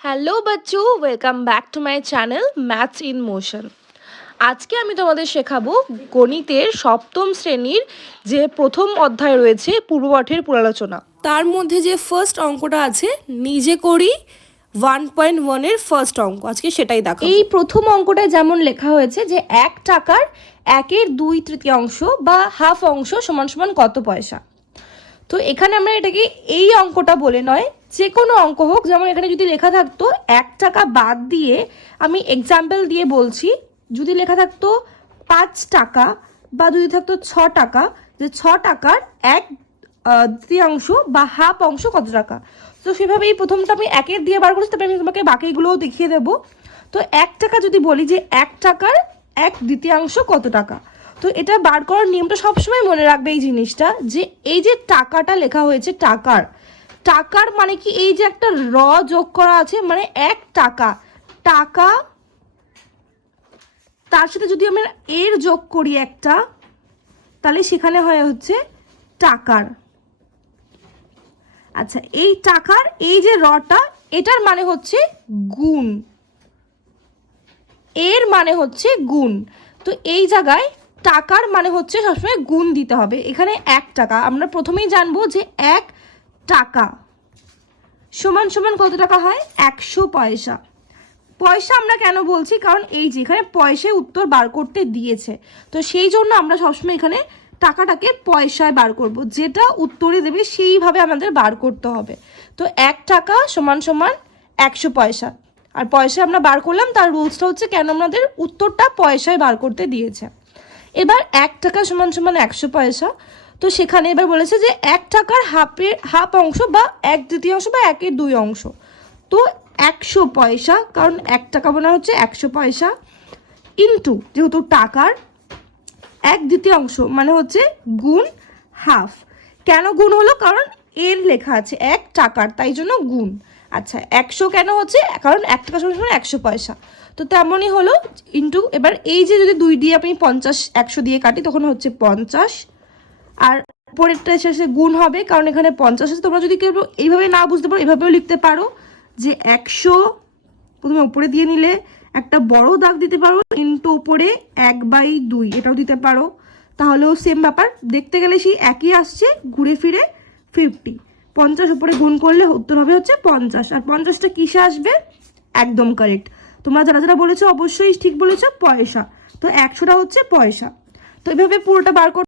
Hello Bachchu, welcome back to my channel maths in motion. আজকে আমি তোমাদের শেখাবো গণিতের সপ্তম শ্রেণীর যে প্রথম অধ্যায় রয়েছে পূর্বপাঠের পুরালোচনা। তার মধ্যে যে ফার্স্ট অঙ্কটা আছে নিজে করি 1.1-এর ফার্স্ট অঙ্ক, আজকে সেটাই দেখো। এই প্রথম অঙ্কটায় যেমন লেখা হয়েছে যে 1 টাকার 1/2 বা হাফ অংশ সমান সমান কত পয়সা। তো এখানে আমরা এটাকে এই অঙ্কটা বলে নয়, যে কোনো অঙ্ক হোক, যেমন এখানে যদি লেখা থাকতো 1 টাকা বাদ দিয়ে, আমি এক্সাম্পল দিয়ে বলছি, যদি লেখা থাকতো 5 টাকা বা যদি থাকতো 6 টাকা, যে 6 টাকার 1/3 বা হাফ অংশ কত টাকা। তো সেভাবে এই প্রথমটা আমি 1 দিয়ে বার করছি, তারপরে আমি তোমাকে বাকিগুলোও দেখিয়ে দেবো। তো 1 টাকা যদি বলি যে 1 টাকার 1/2 কত টাকা, তো এটা বার করার নিয়মটা সবসময় মনে রাখবে এই জিনিসটা, যে এই যে টাকাটা লেখা হয়েছে টাকার মানে কি, এই যে একটা যোগ করা আছে মানে 1 টাকা, টাকা তার সাথে যদি আমরা এর যোগ করি একটা, তাহলে সেখানে হয় হচ্ছে টাকার। আচ্ছা, এই টাকার এই যে টা, এটার মানে হচ্ছে গুণ, এর মানে হচ্ছে গুণ। তো এই জায়গায় টাকার মানে হচ্ছে সবসময় গুণ দিতে হবে। এখানে 1 টাকা আমরা প্রথমেই জানবো যে 1 টাকা সমান সমান কত টাকা হয়, 100 পয়সা। পয়সা আমরা কেন বলছি, কারণ এই যে এখানে পয়সায় উত্তর বার করতে দিয়েছে, তো সেই জন্য আমরা সবসময় এখানে টাকাটাকে পয়সায় বার করব, যেটা উত্তরে দেবে সেইভাবে আমাদের বার করতে হবে। তো 1 টাকা সমান সমান 100 পয়সা, আর পয়সা আমরা বার করলাম, তার রুলসটা হচ্ছে কেন আমাদের উত্তরটা পয়সায় বার করতে দিয়েছে। এবার 1 টাকা সমান সমান 100 পয়সা, তো সেখানে এবার বলেছে যে 1 টাকার হাফ অংশ বা 1/3 বা 1/2, তো 100 পয়সা, কারণ 1 টাকা মনে হচ্ছে 100 পয়সা, ইন্টু যেহেতু টাকার 1/2 মানে হচ্ছে গুণ হাফ। কেন গুণ হলো, কারণ এর লেখা আছে 1 টাকার, তাই জন্য গুণ। আচ্ছা, 100 কেন হচ্ছে, কারণ 1 টাকা সমান সমান 100 পয়সা, তো তেমনই হলো ইন্টু। এবার এই যে যদি 2 দিয়ে আমি 50 100 দিয়ে কাটি, তখন হচ্ছে 50, আর পরেরটা শেষে গুণ হবে, কারণ এখানে 50 আছে। তোমরা যদি কেউ এইভাবে না বুঝতে পারো, এভাবেও লিখতে পারো যে 100 প্রথমে উপরে দিয়ে নিলে একটা বড় দাগ দিতে পারো, ইন্টু উপরে 1/2 এটাও দিতে পারো, তাহলেও সেম ব্যাপার, দেখতে গেলে সেই একই আসছে, ঘুরে ফিরে 50। 50 উপরে গুণ করলে উত্তর হবে হচ্ছে 50, আর 50টা কিসে আসবে, একদম কারেক্ট। তোমরা যারা যারা বলেছো অবশ্যই ঠিক বলেছো, পয়সা। তো 100টা হচ্ছে পয়সা। তো এইভাবে পুরোটা বার